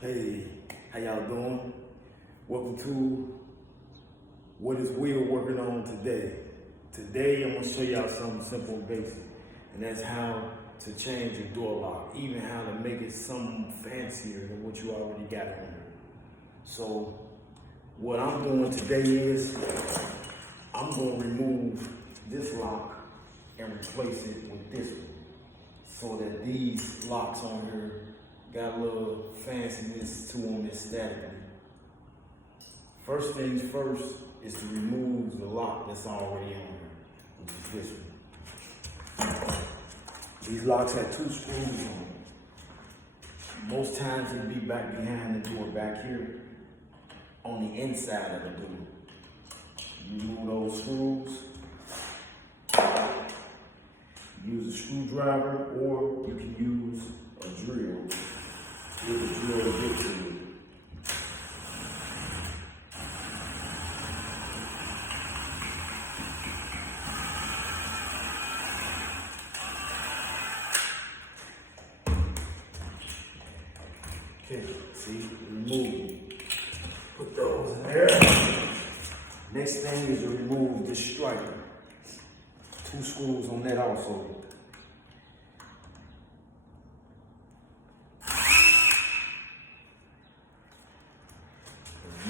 Hey, how y'all doing? Welcome to what is Will working on today. Today I'm gonna show y'all something simple and basic, and that's how to change a door lock, even how to make it something fancier than what you already got on here. So what I'm doing today is I'm gonna remove this lock and replace it with this one, so that these locks on here got a little fanciness to them aesthetically. First things first is to remove the lock that's already on here, which is this one. These locks have 2 screws on them. Most times it'd be back behind the door, back here on the inside of the door. You remove those screws, use a screwdriver, or you can use a drill. With a drill to get to it. Okay, see, remove. Put those in there. Next thing is to remove this striker. 2 screws on that also.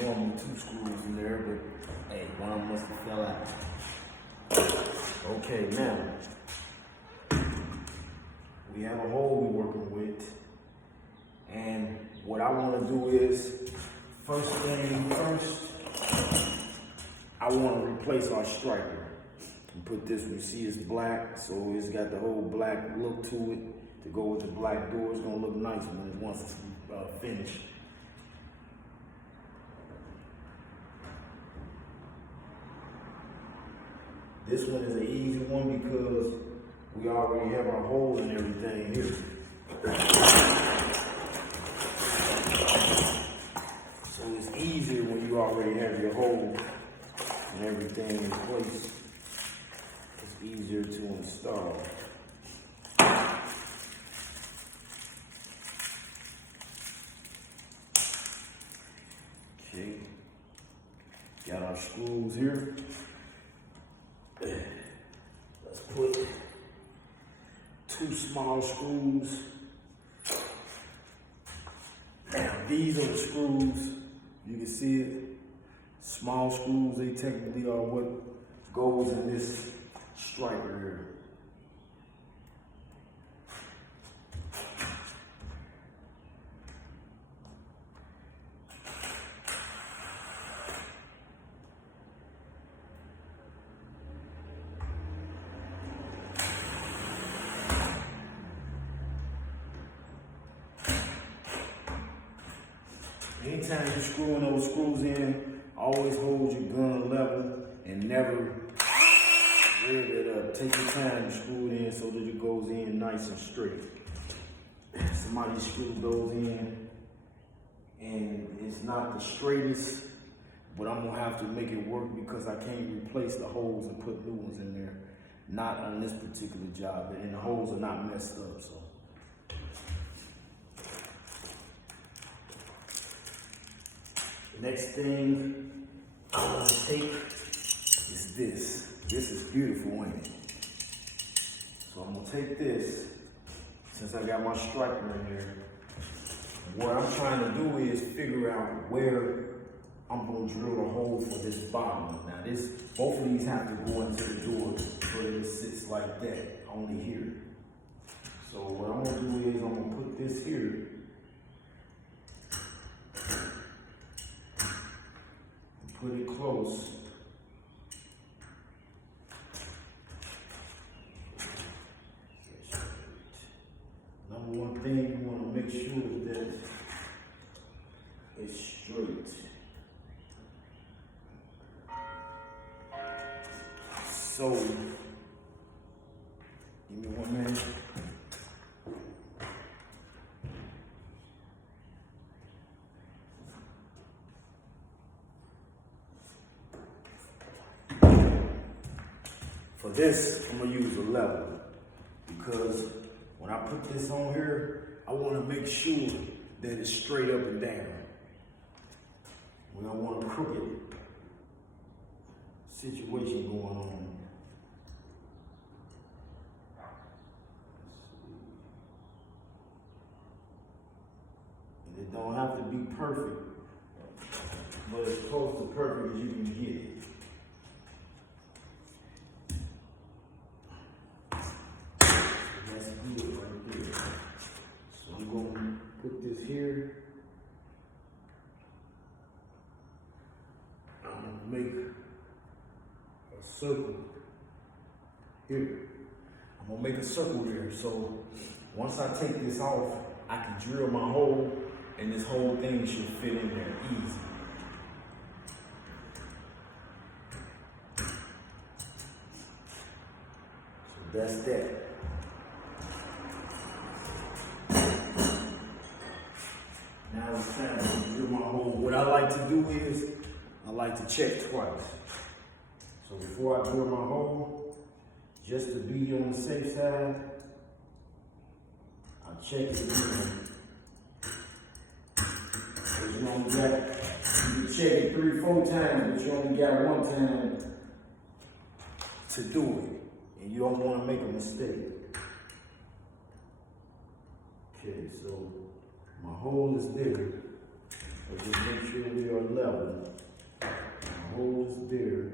Normally 2 screws in there, but hey, one must have fell out. Okay, now we have a hole we're working with, and what I want to do is, first thing first, I want to replace our striker and put this. You see, it's black, so it's got the whole black look to it to go with the black door. It's gonna look nice once it's finished. This one is an easy one because we already have our holes and everything here. So it's easier when you already have your hole and everything in place. It's easier to install. Okay, got our screws here. Let's put 2 small screws. Now these are the screws. You can see it. Small screws, they technically are what goes in this striker here. Anytime you're screwing those screws in, always hold your gun level and never rev it up. Take your time to screw it in so that it goes in nice and straight. Somebody screwed those in and it's not the straightest, but I'm gonna have to make it work because I can't replace the holes and put new ones in there. Not on this particular job, and the holes are not messed up, so. Next thing I'm gonna take is this. This is beautiful, ain't it? So I'm gonna take this, since I got my striker in here. What I'm trying to do is figure out where I'm gonna drill the hole for this bottom. Now both of these have to go into the door so that it sits like that, only here. So what I'm gonna do is I'm gonna put this here. Put it close. Number one thing you want to make sure that it's straight. So, give me 1 minute. For this, I'm gonna use a level because when I put this on here, I wanna make sure that is straight up and down. We don't want a crooked situation going on. And it don't have to be perfect, but as close to perfect as you can get it. That's good right there. So I'm going to put this here. I'm going to make a circle here. I'm going to make a circle there. So once I take this off, I can drill my hole and this whole thing should fit in there easy. So that's that. Now it's time to drill my hole. What I like to do is, I like to check twice. So before I drill my hole, just to be on the safe side, I check it again. Because you only got, you can check it 3-4 times, but you only got one time to do it. And you don't want to make a mistake. Okay, so my hole is there. So just make sure we are level. My hole is there.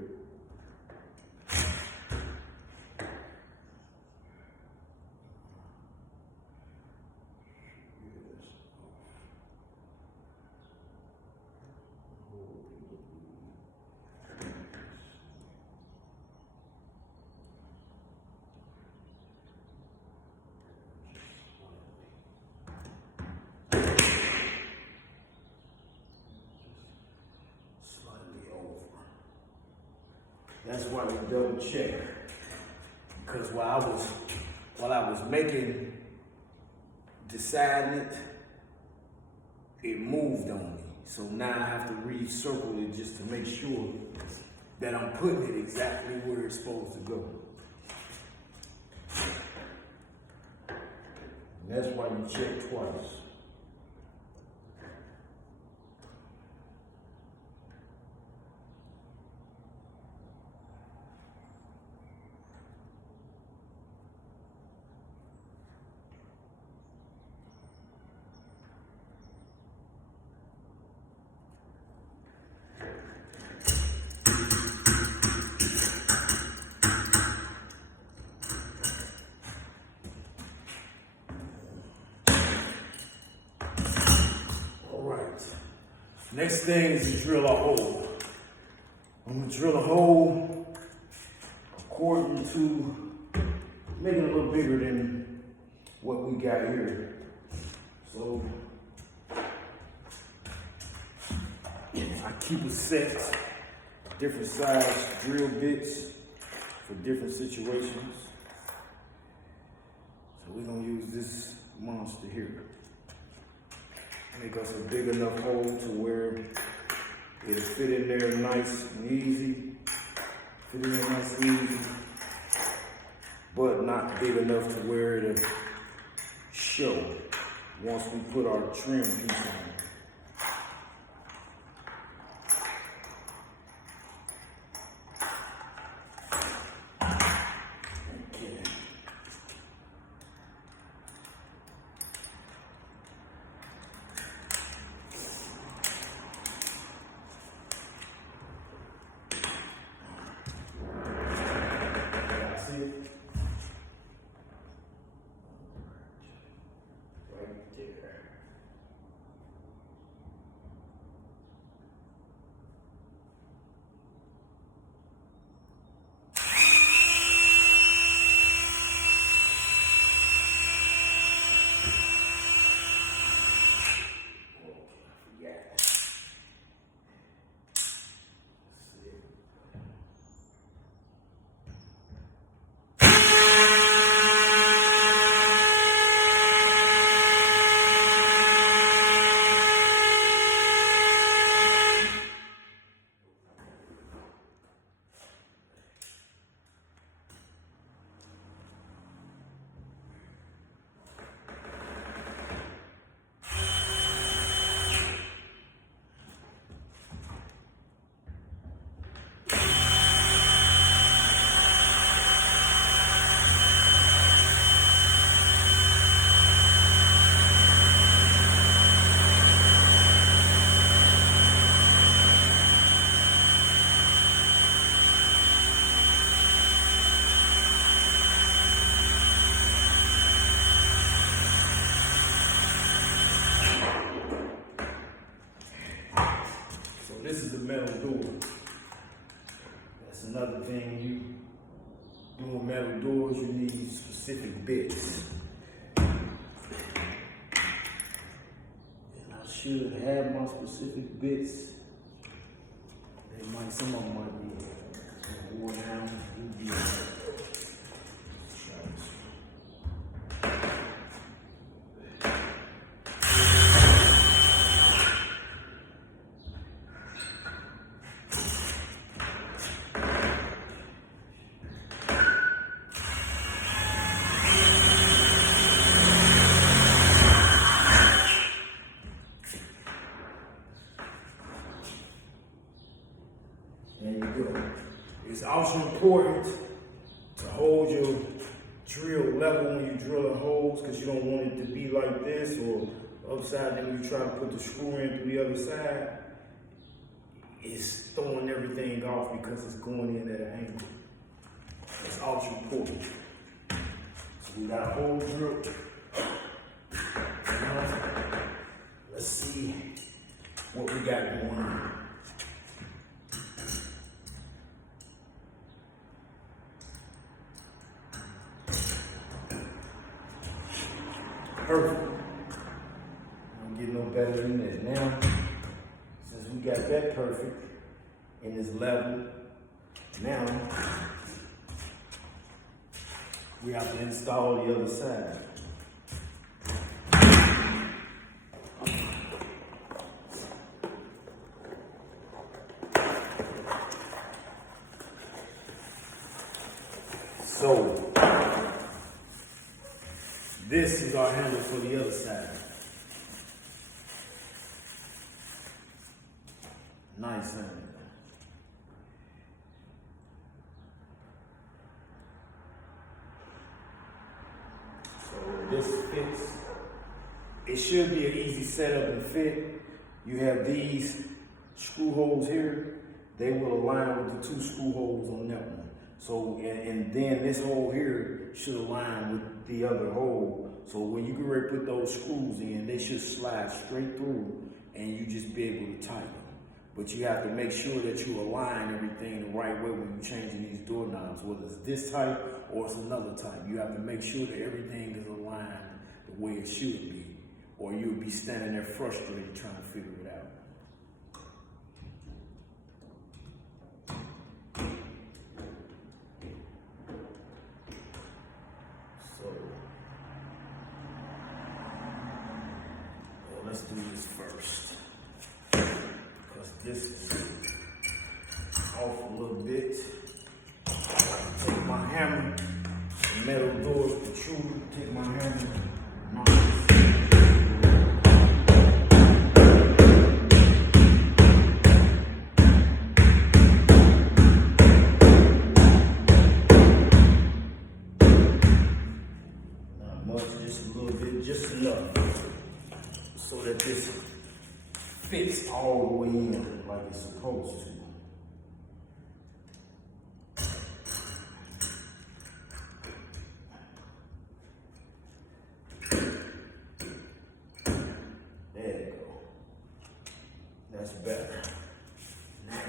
That's why we double check. Because while I was deciding it, it moved on me. So now I have to recircle it just to make sure that I'm putting it exactly where it's supposed to go. And that's why you check twice. Next thing is to drill a hole. I'm gonna drill a hole according to, make it a little bigger than what we got here. So I keep a set, different size drill bits for different situations. So we're gonna use this monster here. Make us a big enough hole to where it'll fit in there nice and easy. Fit in there nice and easy. But not big enough to where it'll show once we put our trim piece on. this is the metal door. That's another thing, you doing metal doors, you need specific bits. And I should have my specific bits. Some of them might be worn down. There you go. It's also important to hold your drill level when you're drilling holes, because you don't want it to be like this or upside down when you try to put the screw in through the other side. It's throwing everything off because it's going in at an angle. It's also important. So we got a hole drill. Let's see what we got going on. Perfect. Don't get no better than that. Now, since we got that perfect in this level, now we have to install the other side. So, this is our handle for the other side. Nice handle. So this fits. It should be an easy setup and fit. You have these screw holes here. They will align with the two screw holes on that one. So, and then this hole here should align with the other hole. So when you get ready to put those screws in, they should slide straight through and you just be able to tighten them. But you have to make sure that you align everything the right way when you're changing these doorknobs, whether it's this type or it's another type. You have to make sure that everything is aligned the way it should be, or you'll be standing there frustrated trying to figure it out. Let's do this first, because this is off a little bit. Take my hammer, the metal doors protrude, take my hammer, knock this. Not much, just a little bit, just enough, so that this fits all the way in like it's supposed to. There you go. That's better. Now,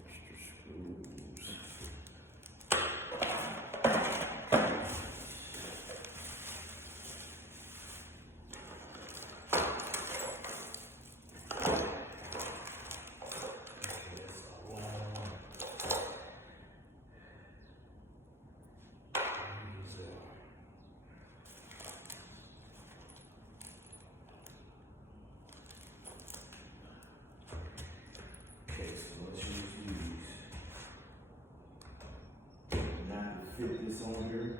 extra screws. Fit this on here.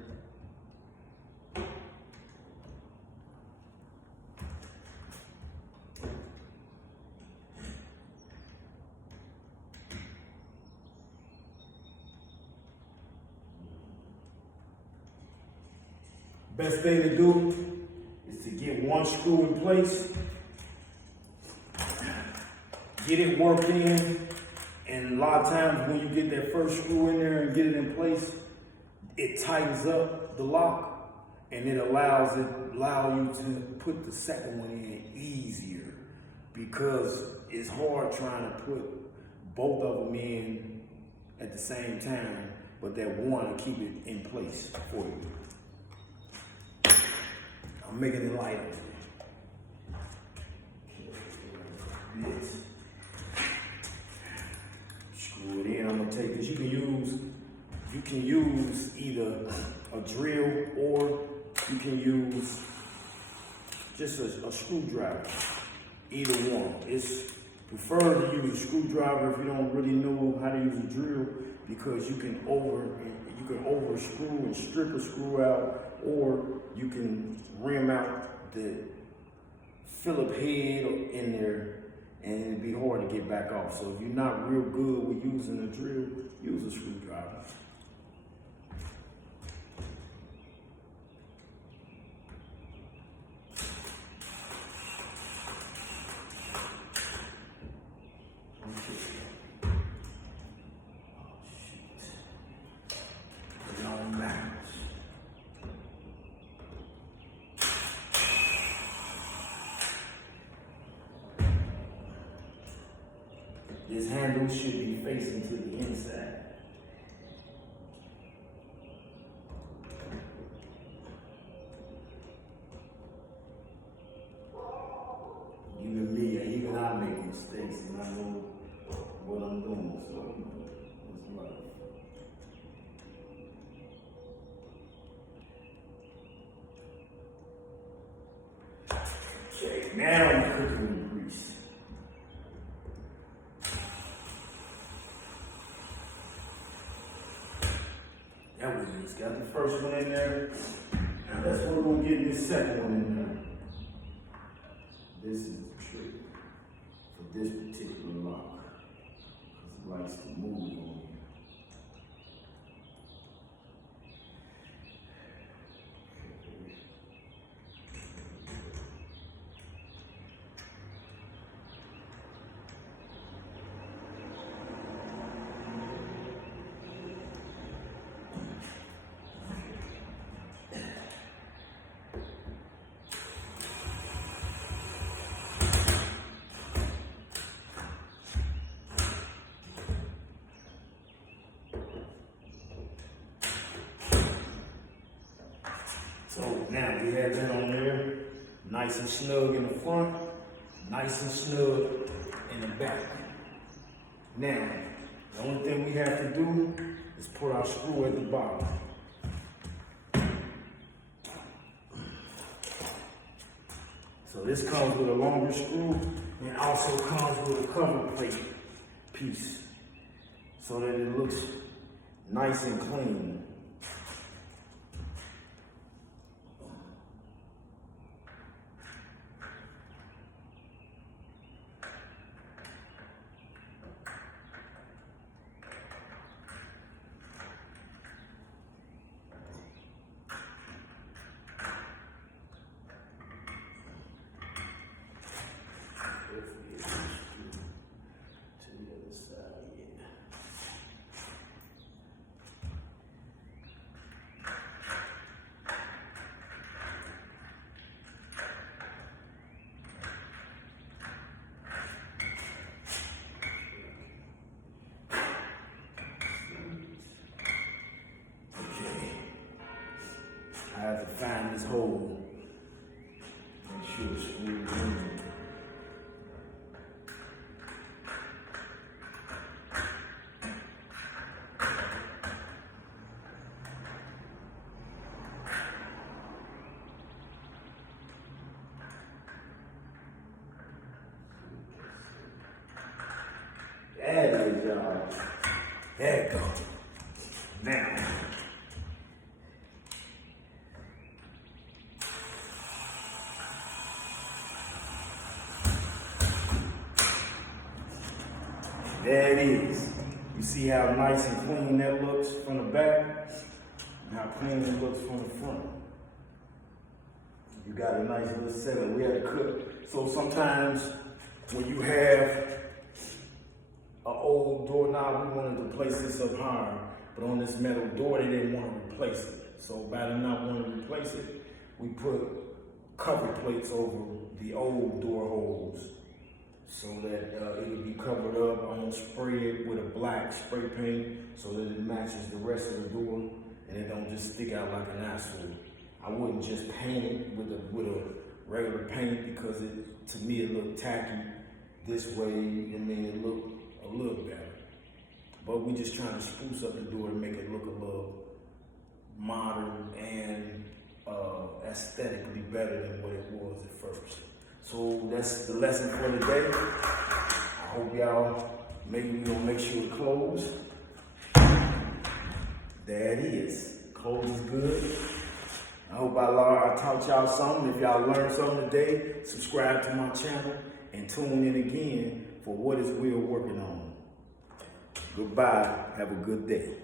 Best thing to do is to get one screw in place, get it worked in, And a lot of times when you get that first screw in there and get it in place, it tightens up the lock and it allow you to put the second one in easier, because it's hard trying to put both of them in at the same time, but that one will keep it in place for you. I'm making it lighter. Yes. Screw it in. I'm gonna take this. You can use either a drill or you can use just a screwdriver. Either one. It's preferred to use a screwdriver if you don't really know how to use a drill, because you can over screw and strip a screw out, or you can rim out the Phillip head in there and it'd be hard to get back off. So if you're not real good with using a drill, use a screwdriver. This handle should be facing to the inside. Even me, even I make mistakes, and I know what I'm doing, so it's life. Okay, now I'm cooking with grease. That was it. Got the first one in there. Now that's what we're gonna get in this second one in there. This is the trick for this particular lock, because it likes to move on you. So now we have that on there, nice and snug in the front, nice and snug in the back. Now, the only thing we have to do is put our screw at the bottom. So this comes with a longer screw and also comes with a cover plate piece so that it looks nice and clean. I have to find this hole. Make sure it's screwed in. There it is, y'all. There it goes. Now. There it is. You see how nice and clean that looks from the back, and how clean it looks from the front. You got a nice little setup. We had to cut. So sometimes when you have old doorknob. We wanted to place this up higher, but on this metal door, they didn't want to replace it. So by them not wanting to replace it, we put cover plates over the old door holes so that it would be covered up. I'm gonna spray it with a black spray paint so that it matches the rest of the door and it don't just stick out like an asshole. I wouldn't just paint it with a regular paint because to me it looked tacky. This way, it looked a little better. But we just trying to spruce up the door and make it look a little modern and aesthetically better than what it was at first. So that's the lesson for today. I hope y'all, maybe we're gonna make sure it close. There it is. Close is good. I hope I taught y'all something. If y'all learned something today, subscribe to my channel and tune in again for What Is Will Working On. Goodbye. Have a good day.